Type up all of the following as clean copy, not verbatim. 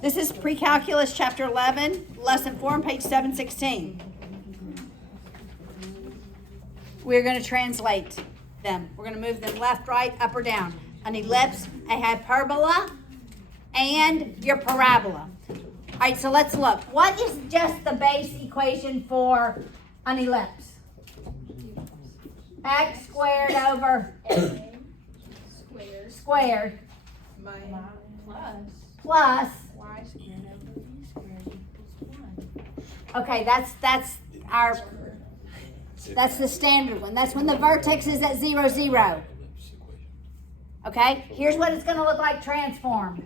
This is Precalculus, Chapter 11, Lesson 4 on page 716. We're going to translate them. We're going to move them left, right, up, or down. An ellipse, a hyperbola, and your parabola. All right, so let's look. What is just the base equation for an ellipse? X squared over A squared plus y squared over b squared equals 1. okay, that's the standard one. That's when the vertex is at 0, 0. Okay, here's what it's going to look like transformed.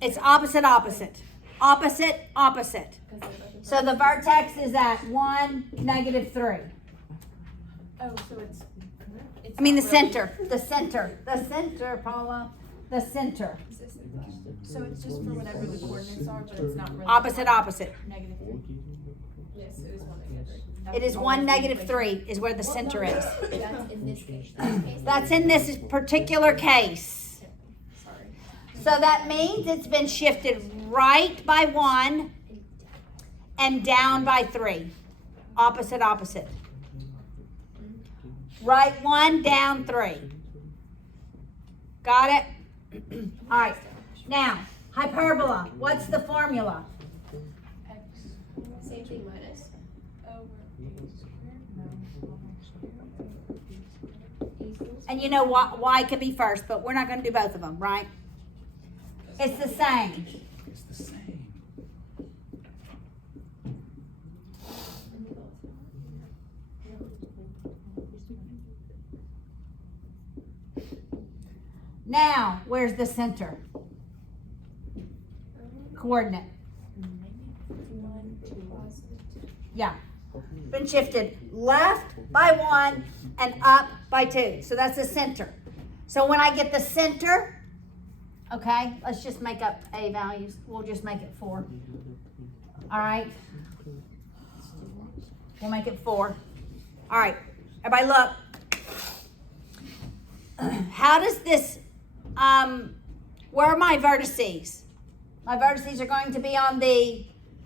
It's opposite, opposite. Opposite, opposite. So the vertex is at 1, -3. Oh, so it's I mean the not center, Paula, the center. So it's just for whatever the coordinates are, but it's not really Opposite, opposite. -3. Yes, it is 1 -3. It is 1, -3 is where the center is. That's in this case. That's in this particular case. Sorry. So that means it's been shifted right by 1 and down by 3. Opposite, opposite. Right 1, down 3. Got it? All right. Now, hyperbola. What's the formula? X Same thing minus. over a squared. And you know y could be first, but we're not going to do both of them, right? It's the same. It's the same. Now, where's the center? Coordinate. Yeah. Been shifted left by 1 and up by 2. So that's the center. So when I get the center, okay, let's just make up A values. We'll just make it 4. All right. We'll make it 4. All right. Everybody look. How does this, where are my vertices? My vertices are going to be on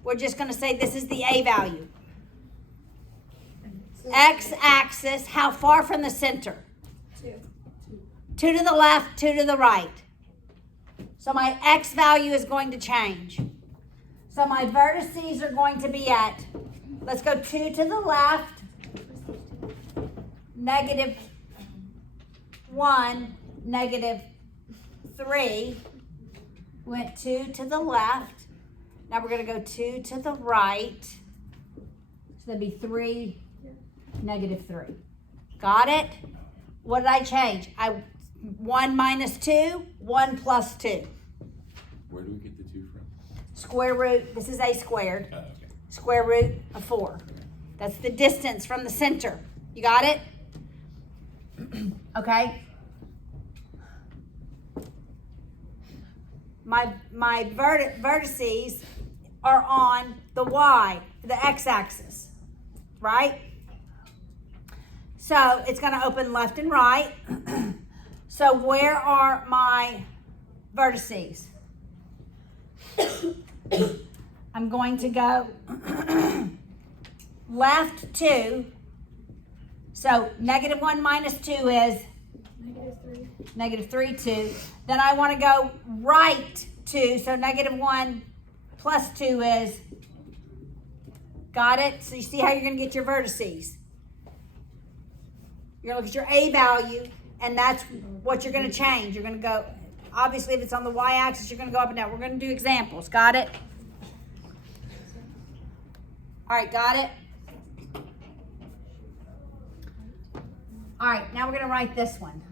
we're just going to say this is the A value. X-axis, how far from the center? 2. 2 to the left, 2 to the right. So my X value is going to change. So my vertices are going to be at, let's go 2 to the left, -1, -3. Went 2 to the left. Now we're going to go 2 to the right. So that'd be 3, -3. Got it? What did I change? 1 minus 2, 1 plus 2. Where do we get the 2 from? Square root, this is A squared. Oh, okay. Square root of 4. That's the distance from the center. You got it? Okay. My vertices are on the Y, the X-axis, right? So it's going to open left and right. So where are my vertices? I'm going to go left 2. So -1 minus 2 is -3. -3, 2. Then I want to go right 2. So -1 plus 2 is, got it? So you see how you're going to get your vertices. You're going to look at your A value, and that's what you're going to change. You're going to go, obviously if it's on the Y-axis, you're going to go up and down. We're going to do examples. Got it? All right, got it? All right, now we're going to write this one.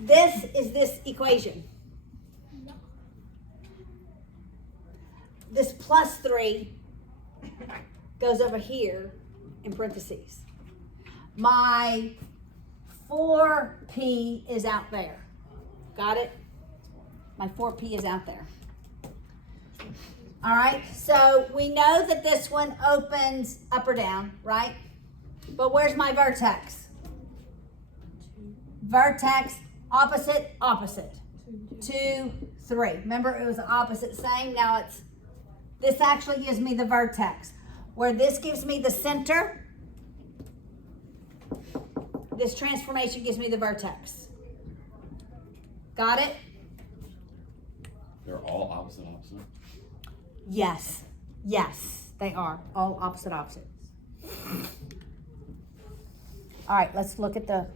This is this equation. This plus 3 goes over here in parentheses. My 4P is out there. Got it? My 4P is out there. All right, so we know that this one opens up or down, right? But where's my vertex? Vertex, opposite, opposite. 2, 3. Remember, it was the opposite same. Now it's, this actually gives me the vertex. Where this gives me the center, this transformation gives me the vertex. Got it? They're all opposite. Yes. Yes, they are. All opposite, opposite. All right, let's look at the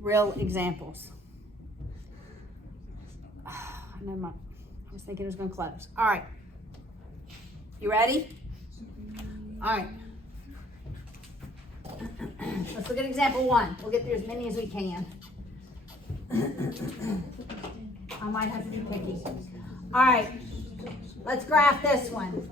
real examples. Never mind. I was thinking it was going to close. All right. You ready? All right. Let's look at example 1. We'll get through as many as we can. I might have to be picky. All right. Let's graph this one.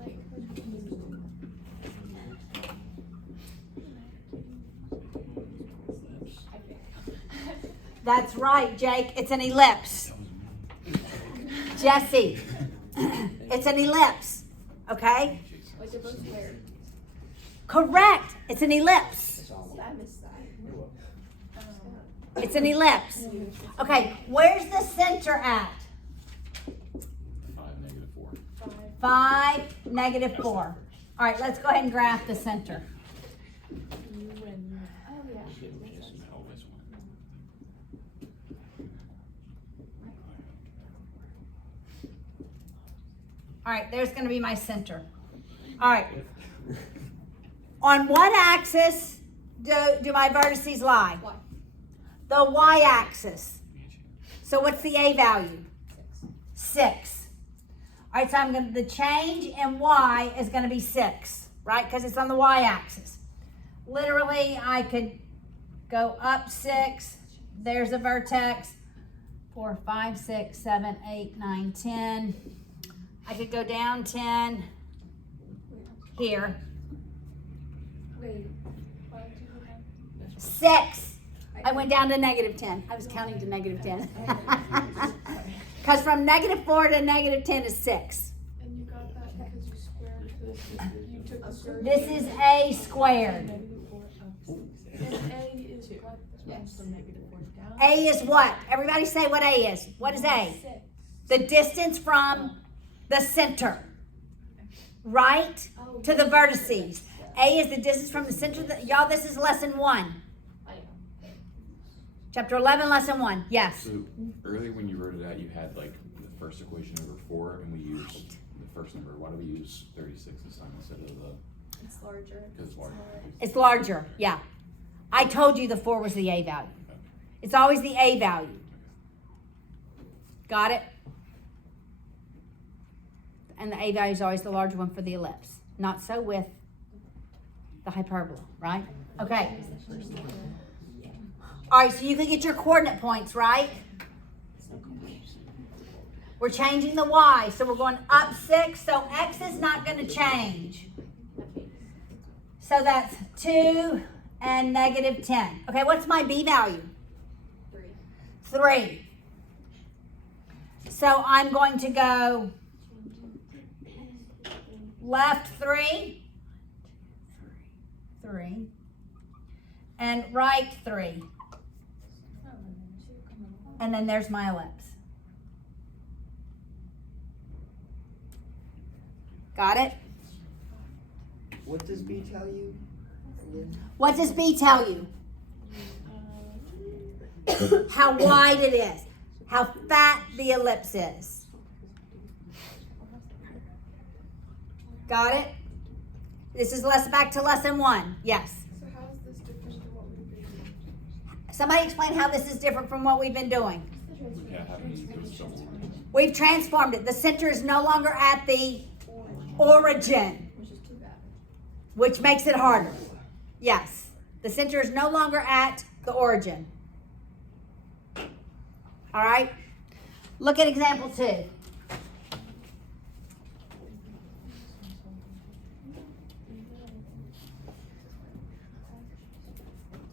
That's right, Jake. It's an ellipse. Jesse, it's an ellipse. Okay? Like they're both square. Correct. It's an ellipse. So I missed that. It's an ellipse. Okay, where's the center at? 5, -4. 5, -4. All right, let's go ahead and graph the center. Oh yeah. All right, there's going to be my center. All right. On what axis do my vertices lie? Y. The y-axis. So what's the a value? 6. All right, so the change in y is going to be 6, right? Because it's on the y-axis. Literally, I could go up 6. There's a vertex. 4, 5, 6, 7, 8, 9, 10. I could go down 10 here. Wait. Why did you go down? 6. I went down to -10. I was counting to -10. Because from -4 to -10 is 6. And you got that because you squared this, you took the square. This is a squared. And A is what? Yes. From -4 down. A is what? Everybody say what A is. What is A? 6. The distance from the center, right, to the vertices. A is the distance from the center. Y'all, this is lesson 1. Chapter 11, lesson 1. Yes. So earlier when you wrote it out, you had like the first equation over 4, and we used the first number. Why do we use 36 this time instead of the? It's larger. Because it's larger. It's larger. Yeah. I told you the 4 was the A value. It's always the A value. Got it? And the A value is always the larger one for the ellipse. Not so with the hyperbola, right? Okay. All right, so you can get your coordinate points, right? We're changing the Y, so we're going up 6, so X is not going to change. So that's 2 and -10. Okay, what's my B value? 3. So I'm going to go left 3, and right 3. And then there's my ellipse. Got it? What does B tell you? Again? What does B tell you? How wide it is. How fat the ellipse is. Got it? This is back to lesson 1. Yes. So how is this different from what we've been doing? Somebody explain how this is different from what we've been doing. Yeah, having those double lines. We've transformed it. The center is no longer at the origin, Which is too bad. which makes it harder. Yes. The center is no longer at the origin. All right? Look at example 2. Told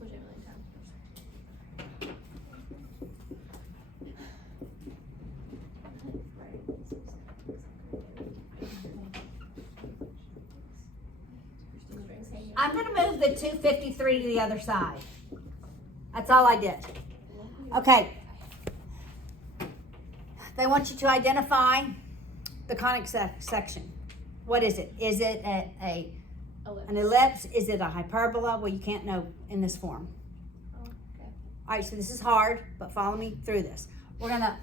you a million times. I'm gonna move the 253 to the other side. That's all I did. Okay. They want you to identify the conic section. What is it? Is it an ellipse? Is it a hyperbola? Well, you can't know in this form. Oh, okay. All right, so this is hard, but follow me through this. We're gonna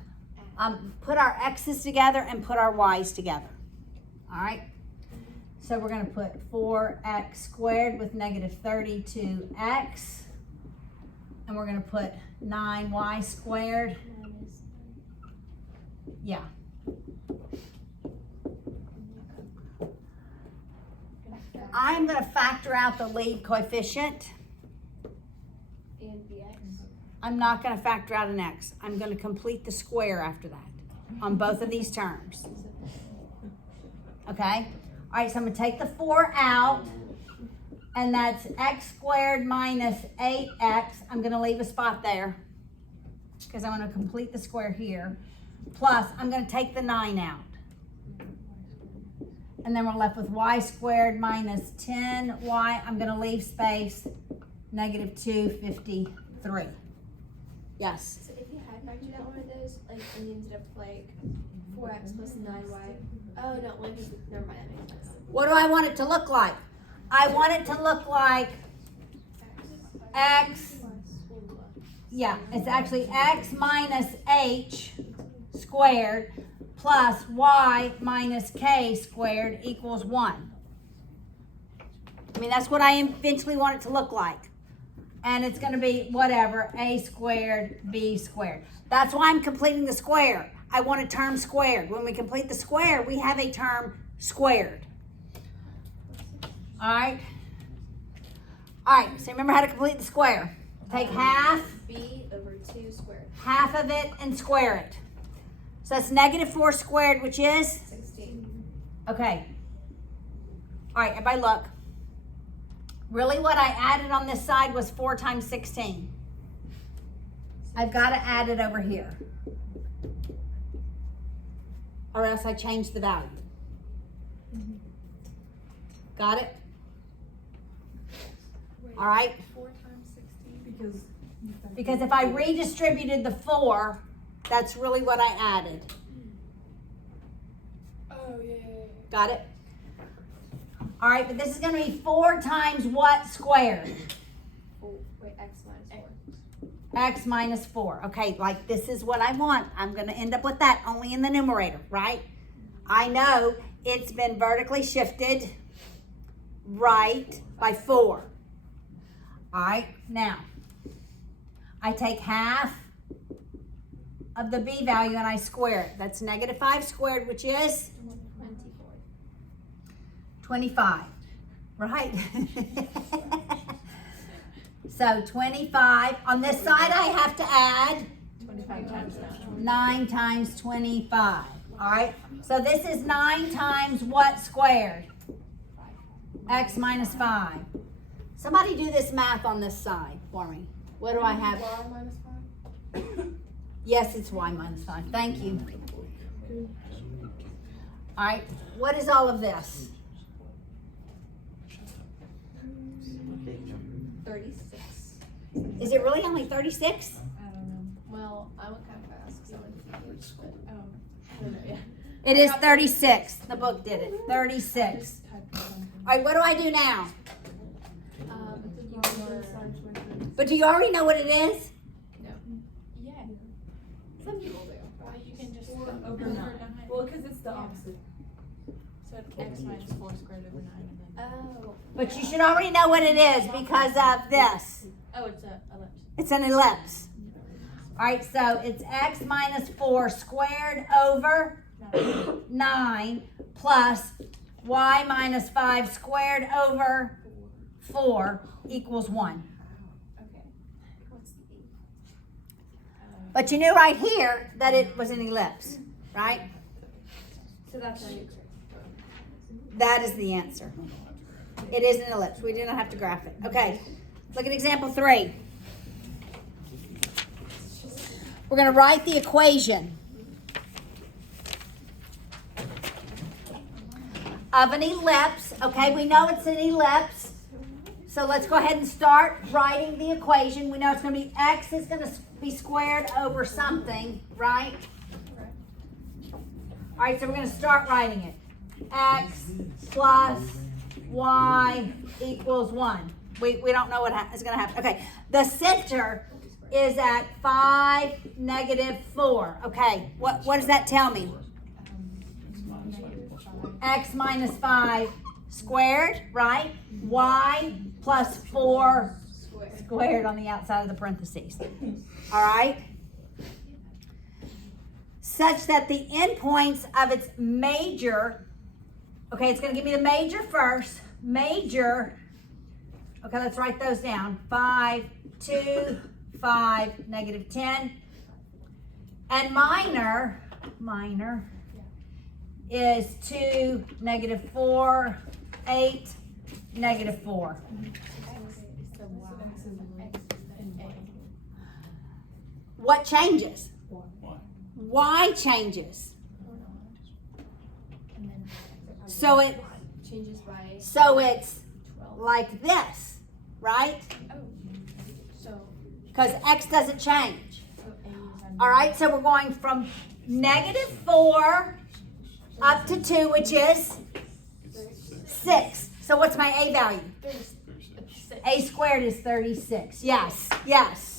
put our x's together and put our y's together. All right? So we're gonna put 4x squared with negative 32x. And we're gonna put 9y squared. Minus. Yeah. I'm gonna factor out the lead coefficient. And the x. I'm not gonna factor out an x. I'm gonna complete the square after that on both of these terms. Okay? All right, so I'm gonna take the 4 out, and that's x squared minus 8x. I'm gonna leave a spot there because I'm gonna complete the square here. Plus, I'm gonna take the 9 out. And then we're left with y squared minus 10y. I'm gonna leave space, negative 253. Yes. So if you had factored out one of those, like, and you ended up like 4x plus 9y. Oh no, like, never mind, that makes sense. What do I want it to look like? I want it to look like x, yeah, it's actually x minus h squared plus y minus k squared equals 1. I mean, that's what I eventually want it to look like. And it's going to be whatever, a squared, b squared. That's why I'm completing the square. I want a term squared. When we complete the square, we have a term squared. All right. All right, so remember how to complete the square. Take half B over 2 squared. half of it and square it. So that's negative 4 squared, which is? 16. Okay. All right, everybody look. Really what I added on this side was 4 times 16. I've got to add it over here. Or else I change the value. Got it? All right? 4 times 16? Because if I redistributed the 4, that's really what I added. Oh, yeah. Got it? All right, but this is going to be 4 times what squared? Oh, wait, x minus 4. X minus 4. Okay, like this is what I want. I'm going to end up with that only in the numerator, right? I know it's been vertically shifted right by 4. All right, now I take half of the b value and I square it. That's negative 5 squared, which is 24. 25, right? So 25. On this side, I have to add 25 times 9 times 25. All right. So this is 9 times what squared? X minus 5. Somebody do this math on this side for me. What do I have? Y minus 5? Yes, it's y minus 5. Thank you. All right. What is all of this? 36. Is it really only 36? I don't know. Well, I went kind of fast because I went to the but Oh. I don't know, yeah. It is 36. The book did it. 36. Just type something. All right. What do I do now? You were, But do you already know what it is? Yeah. some people do. Well, you can just over 9. Well, because it's the opposite. So x minus 4 squared over 9 and then. Oh. But you should already know what it is because of this. Oh, it's a ellipse. It's an ellipse. All right, so it's x minus 4 squared over 9 plus y minus 5 squared over 4 equals 1. Okay. What's the B? But you knew right here that it was an ellipse, right? So that's the answer. That is the answer. It is an ellipse. We do not have to graph it. Okay, look at example 3. We're going to write the equation of an ellipse. Okay, we know it's an ellipse. So let's go ahead and start writing the equation. We know it's going to be x is going to be squared over something, right? All right, so we're going to start writing it. X plus y equals 1. We don't know what is going to happen. Okay, the center is at 5, negative 4. Okay, what does that tell me? X minus 5 squared, right? Y plus 4 squared on the outside of the parentheses. All right? Such that the endpoints of its major, okay, it's going to give me the major first. Major, okay, let's write those down. 5, 2, 5, negative 10. And minor is 2, negative 4, 8, negative 4. What changes? Y changes. So it's like this, right? Because X doesn't change. All right, so we're going from negative 4 up to 2, which is 6. So what's my A value? A squared is 36. Yes, yes.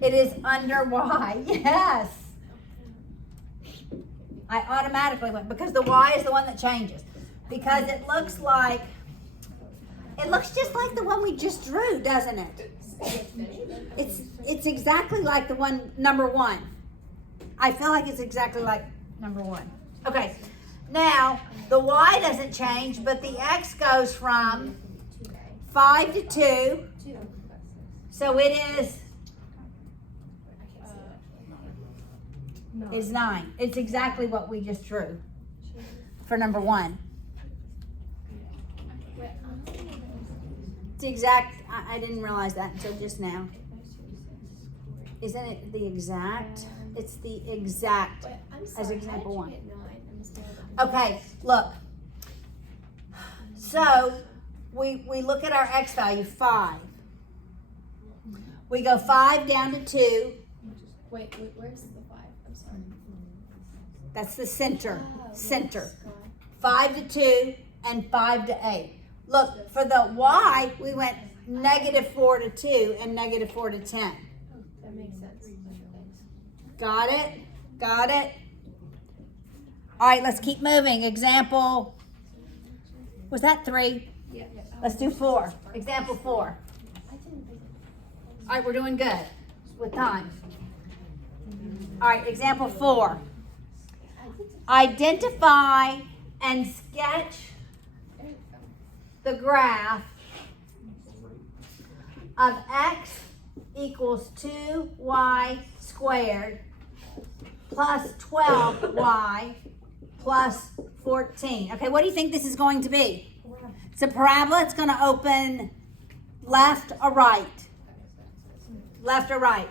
It is under Y, yes. I automatically went, because the Y is the one that changes. Because it looks just like the one we just drew, doesn't it? It's exactly like the one, number 1. I feel like it's exactly like number 1. Okay, now the Y doesn't change, but the X goes from 5 to 2. So it is 9. It's exactly what we just drew for number 1. It's exact. I didn't realize that until just now. Isn't it the exact? It's the exact as example 1. Okay, look. So we look at our X value, 5. We go 5 down to 2. Wait, where's the 5? I'm sorry. That's the center. Center. 5 to 2 and 5 to 8. Look, for the Y, we went negative 4 to 2 and negative 4 to 10. That makes sense. Got it? Got it? All right, let's keep moving. Example, was that 3? Yeah. Let's do 4. Example 4. All right, we're doing good with time. All right, example 4. Identify and sketch the graph of x equals 2y squared plus 12y plus 14. Okay, what do you think this is going to be? It's a parabola. It's going to open left or right. Left or right.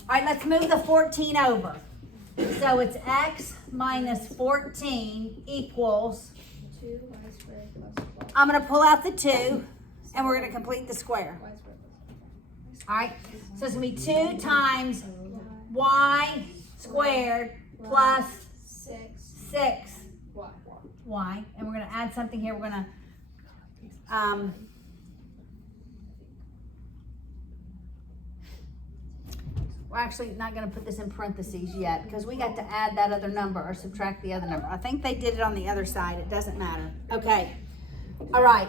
All right, let's move the 14 over. So it's x minus 14 equals, 2y squared plus 12. I'm going to pull out the 2, and we're going to complete the square. Y squared plus 12. All right, so it's going to be 2 times y squared plus 6 y. And we're going to add something here. We're going to, we're actually not going to put this in parentheses yet because we got to add that other number or subtract the other number. I think they did it on the other side. It doesn't matter. Okay. All right.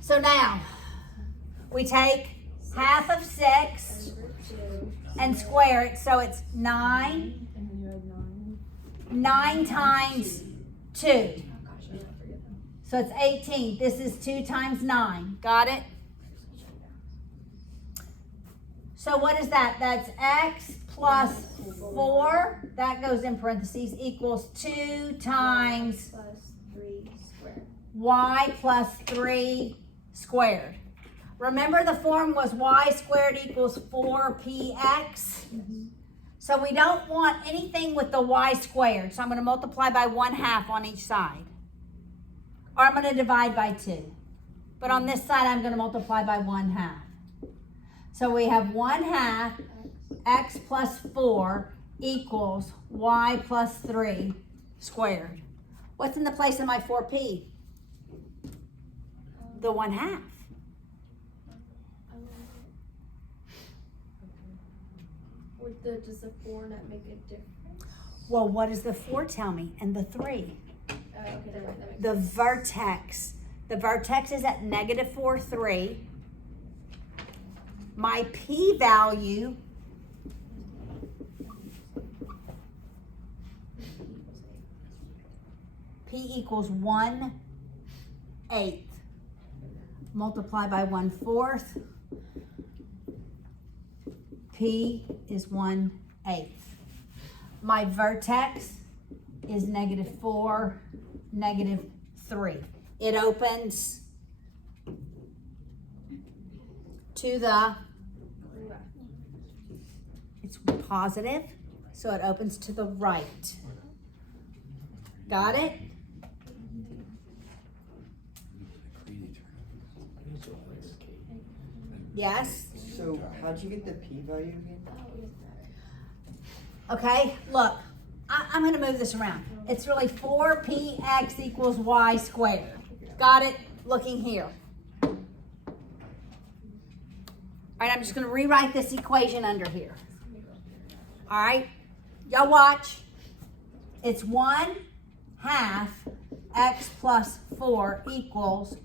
So now we take half of 6 and square it. So it's 9. 9 times 2. So it's 18. This is 2 times 9. Got it? So what is that? That's x plus 4. That goes in parentheses equals 2 times Plus 3 squared. y plus 3 squared. Remember the form was y squared equals 4px? So we don't want anything with the y squared. So I'm going to multiply by 1/2 on each side. or I'm gonna divide by 2. But on this side, I'm gonna multiply by 1/2. So we have 1/2 x plus 4 equals y plus 3 squared. What's in the place of my 4p? The 1/2. Does the 4 not make a difference? Well, what does the 4 tell me? And the 3? Oh, okay, never mind, that makes The sense. vertex. The vertex is at -4, 3. My p-value p equals 1/8. Multiply by 1/4. P is 1/8. My vertex is -4, -3. It opens to the, it's positive, so it opens to the right. Got it? Yes? So how'd you get the p-value again? Oh, it doesn't matter. Okay, look, I'm gonna move this around. It's really 4px equals y squared. Got it? Looking here. All right, I'm just gonna rewrite this equation under here. All right, y'all watch. It's 1/2 x plus 4 equals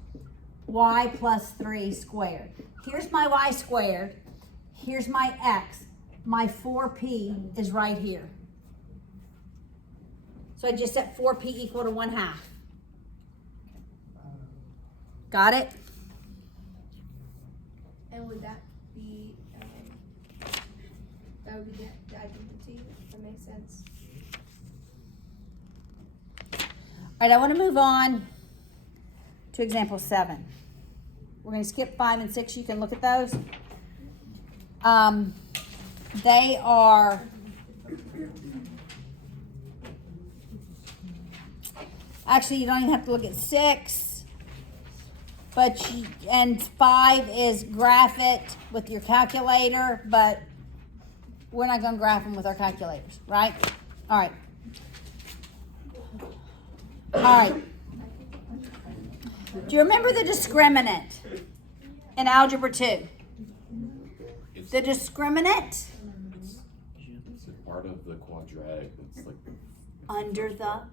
y plus 3 squared. Here's my y squared. Here's my x. My 4p is right here. So I just set 4p equal to 1/2. Got it? And would that be, that would be the identity? That makes sense. All right, I want to move on to example 7. We're going to skip 5 and 6. You can look at those. They are actually, you don't even have to look at 6, but and 5 is graph it with your calculator, but we're not going to graph them with our calculators, right? All right. All right. Do you remember the discriminant in algebra 2? The discriminant It's a part of the quadratic that's like under the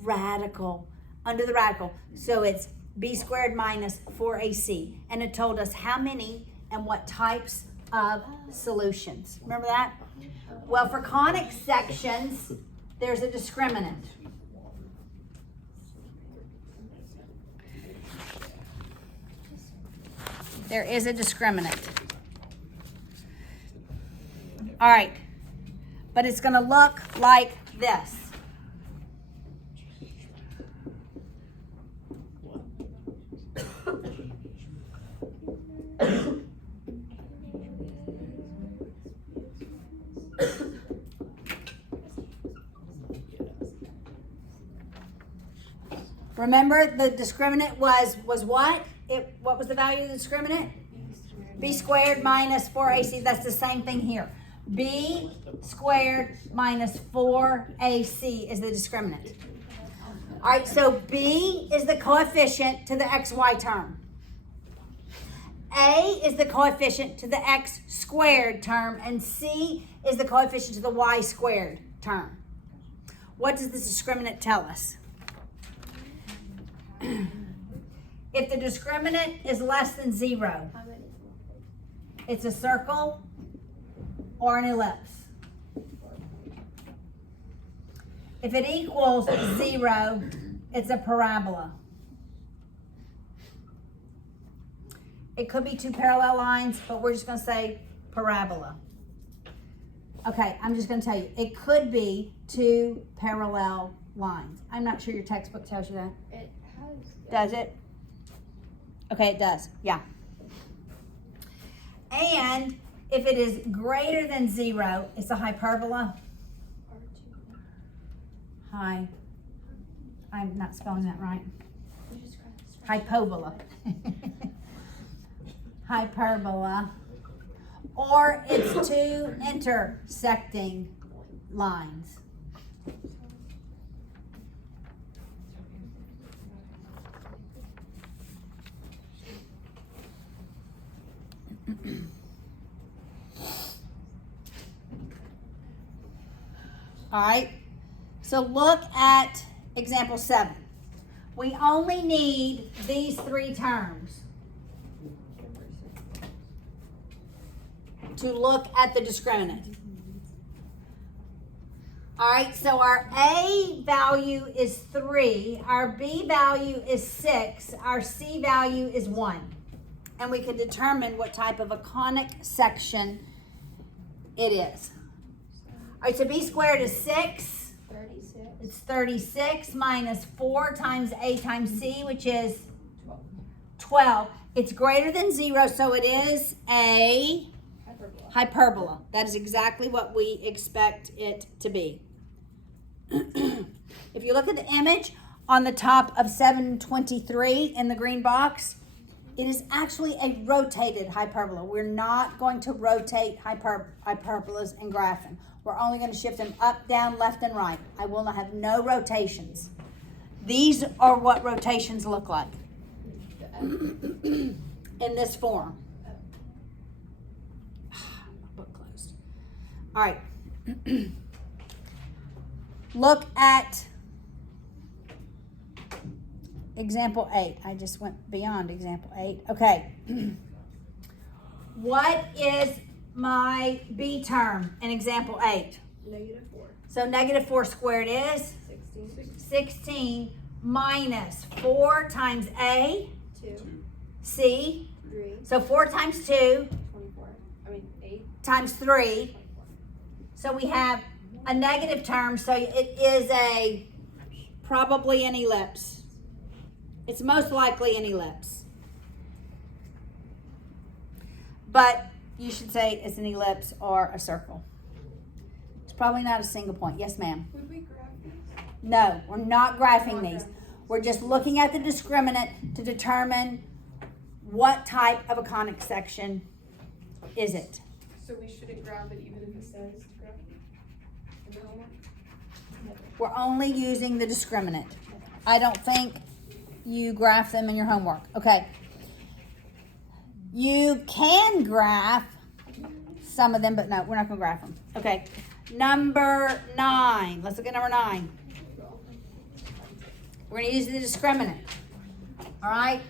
radical. Under the radical. So it's b squared minus 4ac. And it told us how many and what types of solutions. Remember that? Well, for conic sections, there's a discriminant. There is a discriminant. All right, but it's going to look like this. Remember, the discriminant was what? What was the value of the discriminant? B squared minus 4ac. That's the same thing here. B squared minus 4ac is the discriminant. All right, so B is the coefficient to the xy term. A is the coefficient to the x squared term, and C is the coefficient to the y squared term. What does the discriminant tell us? If the discriminant is less than 0, How many? it's a circle or an ellipse. If it equals 0, it's a parabola. It could be 2 parallel lines, but we're just going to say parabola. Okay, I'm just going to tell you, it could be 2 parallel lines. I'm not sure your textbook tells you that. It has. Does it? Okay, it does. Yeah. And if it is greater than 0, it's a hyperbola. R2. Hi. I'm not spelling that right. hyperbola. Hyperbola. Or it's two intersecting lines. All right, so look at example 7. We only need these 3 terms to look at the discriminant. All right, so our A value is 3, our B value is 6, our C value is 1. And we can determine what type of a conic section it is. All right, so B squared is 6. 36. It's 36 minus 4 times A times C, which is 12. It's greater than 0, so it is a Hyperbola. hyperbola. That is exactly what we expect it to be. If you look at the image on the top of 723 in the green box, it is actually a rotated hyperbola. We're not going to rotate hyperbolas and graph them. We're only going to shift them up, down, left, and right. I will not have no rotations. These are what rotations look like in this form. Book closed. All right. Look at example 8. I just went beyond example 8. Okay. What is my B term in example 8? -4. So -4 squared is 16. 16 minus 4 times A, 2. C. 3. So 4 times 2 24. 8. times 3. 24. So we have a negative term, so it is probably an ellipse. It's most likely an ellipse. But you should say it's an ellipse or a circle. It's probably not a single point. Yes, ma'am. Would we graph these? No, we're not graphing Not these. graphing. We're just looking at the discriminant to determine what type of a conic section is it. So we shouldn't graph it even if it says graph in the homework? We're only using the discriminant. I don't think you graph them in your homework. Okay. You can graph some of them, but no, we're not going to graph them. Okay. Number 9. Let's look at number 9. We're going to use the discriminant. All right.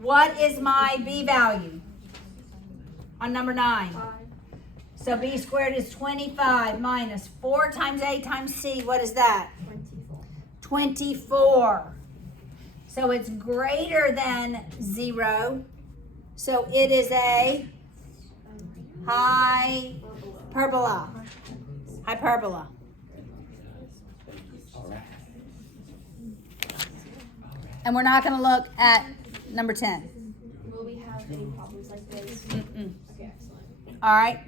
What is my B value on number 9? 5. So B squared is 25 minus 4 times A times C. What is that? 24. 24. So it's greater than 0. So it is a hyperbola. Hyperbola. All right. And we're not going to look at number 10. Will we have any problems like this? Mm-mm. Okay, excellent. All right.